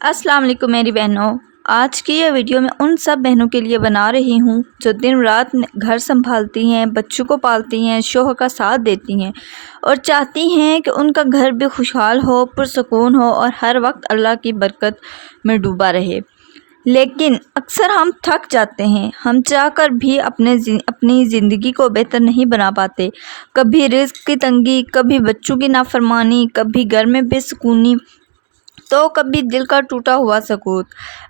السلام علیکم میری بہنوں، آج کی یہ ویڈیو میں ان سب بہنوں کے لیے بنا رہی ہوں جو دن رات گھر سنبھالتی ہیں، بچوں کو پالتی ہیں، شوہر کا ساتھ دیتی ہیں اور چاہتی ہیں کہ ان کا گھر بھی خوشحال ہو، پرسکون ہو اور ہر وقت اللہ کی برکت میں ڈوبا رہے۔ لیکن اکثر ہم تھک جاتے ہیں، ہم چاہ کر بھی اپنی زندگی کو بہتر نہیں بنا پاتے۔ کبھی رزق کی تنگی، کبھی بچوں کی نافرمانی، کبھی گھر میں بے سکونی، تو کبھی دل کا ٹوٹا ہوا سکوت۔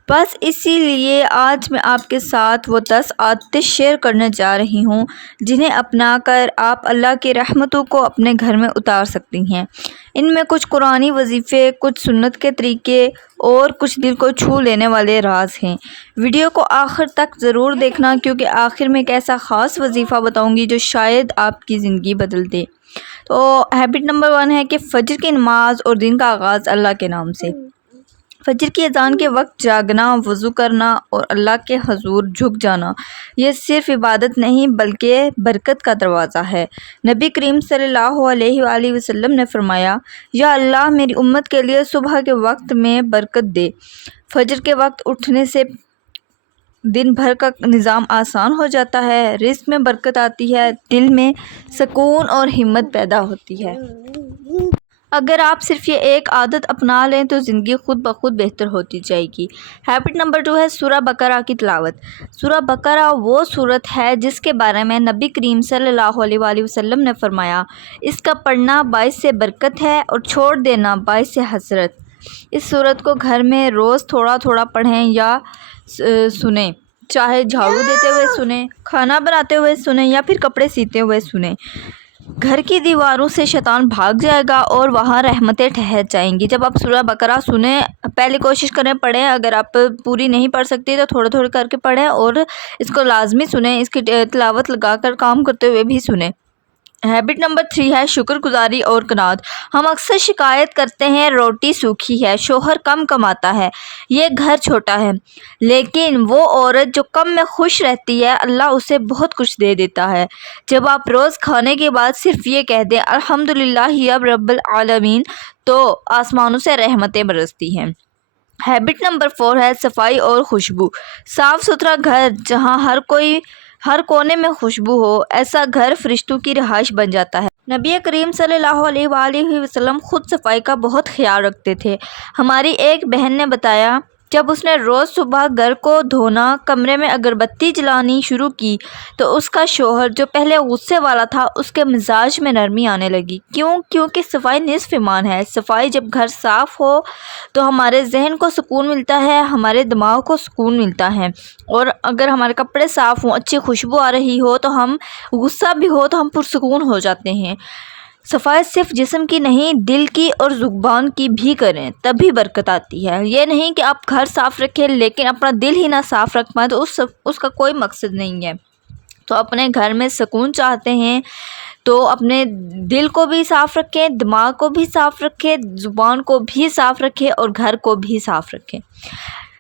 بس اسی لیے آج میں آپ کے ساتھ وہ 10 عادتیں شیئر کرنے جا رہی ہوں جنہیں اپنا کر آپ اللہ کی رحمتوں کو اپنے گھر میں اتار سکتی ہیں۔ ان میں کچھ قرآنی وظیفے، کچھ سنت کے طریقے اور کچھ دل کو چھو لینے والے راز ہیں۔ ویڈیو کو آخر تک ضرور دیکھنا کیونکہ آخر میں ایک ایسا خاص وظیفہ بتاؤں گی جو شاید آپ کی زندگی بدل دے۔ تو ہیبٹ نمبر 1 ہے کہ فجر کی نماز اور دن کا آغاز اللہ کے نام سے۔ فجر کی اذان کے وقت جاگنا، وضو کرنا اور اللہ کے حضور جھک جانا، یہ صرف عبادت نہیں بلکہ برکت کا دروازہ ہے۔ نبی کریم صلی اللہ علیہ وآلہ وسلم نے فرمایا، یا اللہ میری امت کے لیے صبح کے وقت میں برکت دے۔ فجر کے وقت اٹھنے سے دن بھر کا نظام آسان ہو جاتا ہے، رزق میں برکت آتی ہے، دل میں سکون اور ہمت پیدا ہوتی ہے۔ اگر آپ صرف یہ ایک عادت اپنا لیں تو زندگی خود بخود بہتر ہوتی جائے گی۔ ہیبٹ نمبر 2 ہے سورہ بقرہ کی تلاوت۔ سورہ بقرہ وہ سورت ہے جس کے بارے میں نبی کریم صلی اللہ علیہ وآلہ وسلم نے فرمایا، اس کا پڑھنا باعث برکت ہے اور چھوڑ دینا باعث حسرت۔ اس سورت کو گھر میں روز تھوڑا تھوڑا پڑھیں یا سنیں، چاہے جھاڑو دیتے ہوئے سنیں، کھانا بناتے ہوئے سنیں یا پھر کپڑے سیتے ہوئے سنیں۔ گھر کی دیواروں سے شیطان بھاگ جائے گا اور وہاں رحمتیں ٹھہر جائیں گی۔ جب آپ سورہ بقرہ سنیں، پہلے کوشش کریں پڑھیں، اگر آپ پوری نہیں پڑھ سکتی تو تھوڑے تھوڑے کر کے پڑھیں اور اس کو لازمی سنیں، اس کی تلاوت لگا کر کام کرتے ہوئے بھی سنیں۔ ہیبٹ نمبر 3 ہے شکر گزاری اور قناعت۔ ہم اکثر شکایت کرتے ہیں روٹی سوکھی ہے، شوہر کم کماتا ہے، یہ گھر چھوٹا ہے، لیکن وہ عورت جو کم میں خوش رہتی ہے اللہ اسے بہت کچھ دے دیتا ہے۔ جب آپ روز کھانے کے بعد صرف یہ کہہ دیں الحمدللہ رب العالمین تو آسمانوں سے رحمتیں برستی ہیں۔ ہیبٹ نمبر 4 ہے صفائی اور خوشبو۔ صاف ستھرا گھر جہاں ہر کونے میں خوشبو ہو، ایسا گھر فرشتوں کی رہائش بن جاتا ہے۔ نبی کریم صلی اللہ علیہ وآلہ وسلم خود صفائی کا بہت خیال رکھتے تھے۔ ہماری ایک بہن نے بتایا، جب اس نے روز صبح گھر کو دھونا، کمرے میں اگر بتی جلانی شروع کی تو اس کا شوہر جو پہلے غصے والا تھا اس کے مزاج میں نرمی آنے لگی۔ کیونکہ صفائی نصف ایمان ہے۔ صفائی جب گھر صاف ہو تو ہمارے ذہن کو سکون ملتا ہے، ہمارے دماغ کو سکون ملتا ہے، اور اگر ہمارے کپڑے صاف ہوں، اچھی خوشبو آ رہی ہو تو ہم غصہ بھی ہو تو ہم پرسکون ہو جاتے ہیں۔ صفائی صرف جسم کی نہیں، دل کی اور زبان کی بھی کریں، تبھی برکت آتی ہے۔ یہ نہیں کہ آپ گھر صاف رکھیں لیکن اپنا دل ہی نہ صاف رکھ پائیں تو اس کا کوئی مقصد نہیں ہے۔ تو اپنے گھر میں سکون چاہتے ہیں تو اپنے دل کو بھی صاف رکھیں، دماغ کو بھی صاف رکھیں، زبان کو بھی صاف رکھیں اور گھر کو بھی صاف رکھیں۔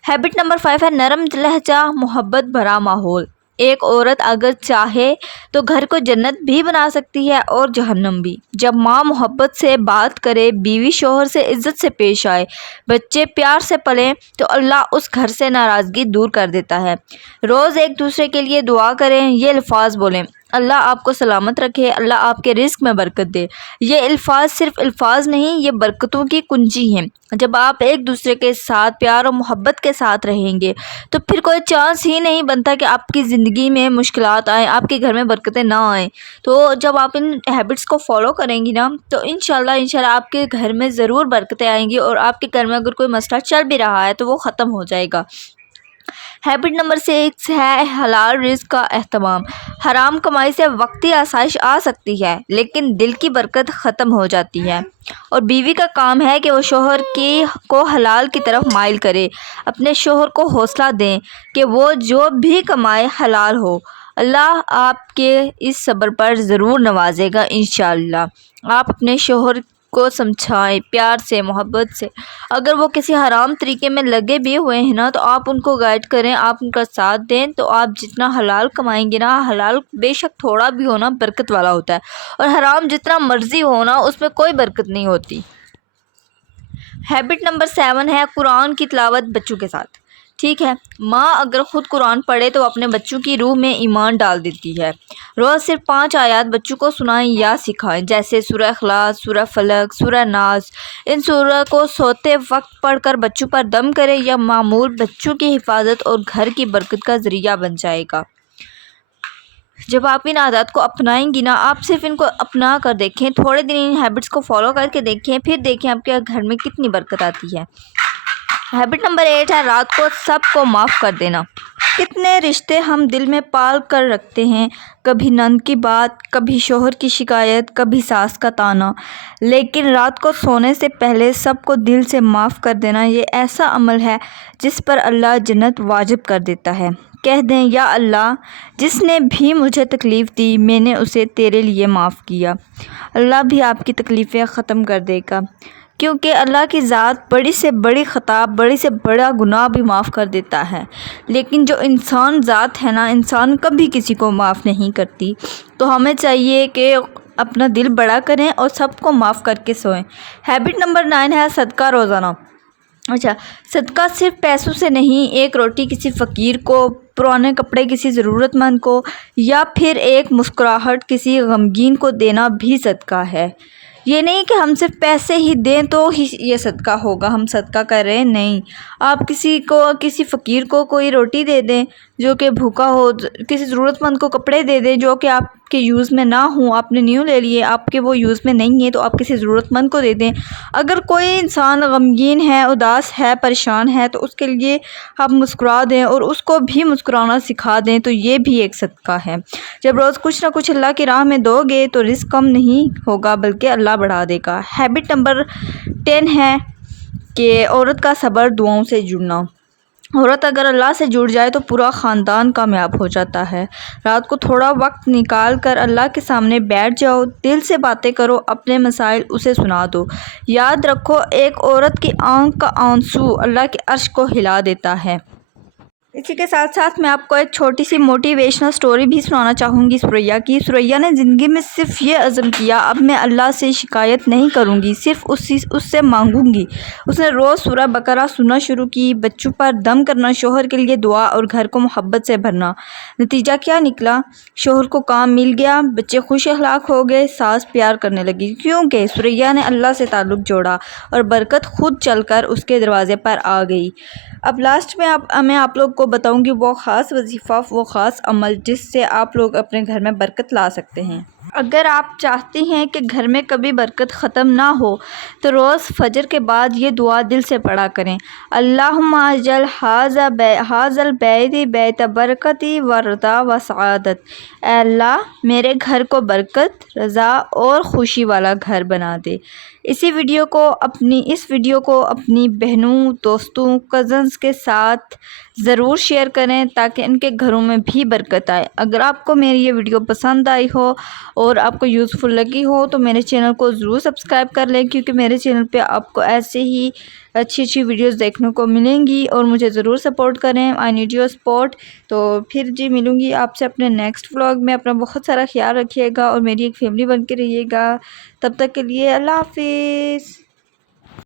ہیبٹ نمبر 5 ہے نرم لہجہ، محبت بھرا ماحول۔ ایک عورت اگر چاہے تو گھر کو جنت بھی بنا سکتی ہے اور جہنم بھی۔ جب ماں محبت سے بات کرے، بیوی شوہر سے عزت سے پیش آئے، بچے پیار سے پلیں تو اللہ اس گھر سے ناراضگی دور کر دیتا ہے۔ روز ایک دوسرے کے لیے دعا کریں، یہ الفاظ بولیں، اللہ آپ کو سلامت رکھے، اللہ آپ کے رزق میں برکت دے۔ یہ الفاظ صرف الفاظ نہیں، یہ برکتوں کی کنجی ہیں۔ جب آپ ایک دوسرے کے ساتھ پیار اور محبت کے ساتھ رہیں گے تو پھر کوئی چانس ہی نہیں بنتا کہ آپ کی زندگی میں مشکلات آئیں، آپ کے گھر میں برکتیں نہ آئیں۔ تو جب آپ ان ہیبٹس کو فالو کریں گی نا تو انشاءاللہ آپ کے گھر میں ضرور برکتیں آئیں گی، اور آپ کے گھر میں اگر کوئی مسئلہ چل بھی رہا ہے تو وہ ختم ہو جائے گا۔ ہیبٹ نمبر 6 ہے حلال رزق کا اہتمام۔ حرام کمائی سے وقتی آسائش آ سکتی ہے لیکن دل کی برکت ختم ہو جاتی ہے، اور بیوی کا کام ہے کہ وہ شوہر کو حلال کی طرف مائل کرے۔ اپنے شوہر کو حوصلہ دیں کہ وہ جو بھی کمائے حلال ہو، اللہ آپ کے اس صبر پر ضرور نوازے گا انشاءاللہ۔ آپ اپنے شوہر کو سمجھائیں پیار سے، محبت سے۔ اگر وہ کسی حرام طریقے میں لگے بھی ہوئے ہیں نا تو آپ ان کو گائیڈ کریں، آپ ان کا ساتھ دیں، تو آپ جتنا حلال کمائیں گے نا، حلال بے شک تھوڑا بھی ہونا برکت والا ہوتا ہے، اور حرام جتنا مرضی ہونا اس میں کوئی برکت نہیں ہوتی۔ ہیبٹ نمبر 7 ہے قرآن کی تلاوت بچوں کے ساتھ. ٹھیک ہے، ماں اگر خود قرآن پڑھے تو اپنے بچوں کی روح میں ایمان ڈال دیتی ہے. روز صرف 5 آیات بچوں کو سنائیں یا سکھائیں، جیسے سورہ اخلاص، سورہ فلق، سورہ ناس. ان سورہ کو سوتے وقت پڑھ کر بچوں پر دم کریں. یہ معمول بچوں کی حفاظت اور گھر کی برکت کا ذریعہ بن جائے گا. جب آپ ان عادات کو اپنائیں گی نا، آپ صرف ان کو اپنا کر دیکھیں، تھوڑے دن ان ہیبٹس کو فالو کر کے دیکھیں، پھر دیکھیں آپ کے گھر میں کتنی برکت آتی ہے. ہیبٹ نمبر 8 ہے رات کو سب کو معاف کر دینا. کتنے رشتے ہم دل میں پال کر رکھتے ہیں، کبھی نند کی بات، کبھی شوہر کی شکایت، کبھی ساس کا طعنہ. لیکن رات کو سونے سے پہلے سب کو دل سے معاف کر دینا یہ ایسا عمل ہے جس پر اللہ جنت واجب کر دیتا ہے. کہہ دیں یا اللہ، جس نے بھی مجھے تکلیف دی میں نے اسے تیرے لیے معاف کیا. اللہ بھی آپ کی تکلیفیں ختم کر دے گا، کیونکہ اللہ کی ذات بڑی سے بڑی خطا، بڑی سے بڑا گناہ بھی معاف کر دیتا ہے. لیکن جو انسان ذات ہے نا، انسان کبھی کسی کو معاف نہیں کرتی. تو ہمیں چاہیے کہ اپنا دل بڑا کریں اور سب کو معاف کر کے سوئیں. ہیبٹ نمبر 9 ہے صدقہ روزانہ. اچھا، صدقہ صرف پیسوں سے نہیں، ایک روٹی کسی فقیر کو، پرانے کپڑے کسی ضرورت مند کو، یا پھر ایک مسکراہٹ کسی غمگین کو دینا بھی صدقہ ہے. یہ نہیں کہ ہم صرف پیسے ہی دیں تو ہی یہ صدقہ ہوگا، ہم صدقہ کر رہے ہیں. نہیں، آپ کسی فقیر کو کوئی روٹی دے دیں جو کہ بھوکا ہو، کسی ضرورت مند کو کپڑے دے دیں جو کہ آپ کے یوز میں نہ ہوں، آپ نے نیو لے لیے، آپ کے وہ یوز میں نہیں ہے تو آپ کسی ضرورت مند کو دے دیں. اگر کوئی انسان غمگین ہے، اداس ہے، پریشان ہے تو اس کے لیے آپ مسکرا دیں اور اس کو بھی مسکرانا سکھا دیں، تو یہ بھی ایک صدقہ ہے. جب روز کچھ نہ کچھ اللہ کی راہ میں دو گے تو رزق کم نہیں ہوگا بلکہ اللہ بڑھا دے گا. ہیبٹ نمبر 10 ہے کہ عورت کا صبر، دعاؤں سے جڑنا. عورت اگر اللہ سے جڑ جائے تو پورا خاندان کامیاب ہو جاتا ہے. رات کو تھوڑا وقت نکال کر اللہ کے سامنے بیٹھ جاؤ، دل سے باتیں کرو، اپنے مسائل اسے سنا دو. یاد رکھو، ایک عورت کی آنکھ کا آنسو اللہ کے عرش کو ہلا دیتا ہے. اسی کے ساتھ ساتھ میں آپ کو ایک چھوٹی سی موٹیویشنل سٹوری بھی سنانا چاہوں گی سوریا کی. سوریا نے زندگی میں صرف یہ عزم کیا، اب میں اللہ سے شکایت نہیں کروں گی، صرف اس سے مانگوں گی. اس نے روز سورہ بقرہ سننا شروع کی، بچوں پر دم کرنا، شوہر کے لیے دعا اور گھر کو محبت سے بھرنا. نتیجہ کیا نکلا؟ شوہر کو کام مل گیا، بچے خوش اخلاق ہو گئے، ساس پیار کرنے لگی، کیونکہ سوریا نے اللہ سے تعلق جوڑا اور برکت خود چل کر اس کے دروازے پر آ گئی. اب لاسٹ میں میں آپ لوگ کو بتاؤں گی وہ خاص وظیفہ، وہ خاص عمل جس سے آپ لوگ اپنے گھر میں برکت لا سکتے ہیں. اگر آپ چاہتی ہیں کہ گھر میں کبھی برکت ختم نہ ہو تو روز فجر کے بعد یہ دعا دل سے پڑھا کریں. اللہم اجعل ھذا البیت بیت برکت و رضا و سعادت. اے اللہ، میرے گھر کو برکت، رضا اور خوشی والا گھر بنا دے. اس ویڈیو کو اپنی بہنوں، دوستوں، کزنز کے ساتھ ضرور شیئر کریں تاکہ ان کے گھروں میں بھی برکت آئے. اگر آپ کو میری یہ ویڈیو پسند آئی ہو اور آپ کو یوزفل لگی ہو تو میرے چینل کو ضرور سبسکرائب کر لیں، کیونکہ میرے چینل پہ آپ کو ایسے ہی اچھی ویڈیوز دیکھنے کو ملیں گی. اور مجھے ضرور سپورٹ کریں، آئی نیڈ یور سپورٹ. تو پھر ملوں گی آپ سے اپنے نیکسٹ ولاگ میں. اپنا بہت سارا خیال رکھیے گا اور میری ایک فیملی بن کے رہیے گا. تب تک کے لیے اللہ حافظ.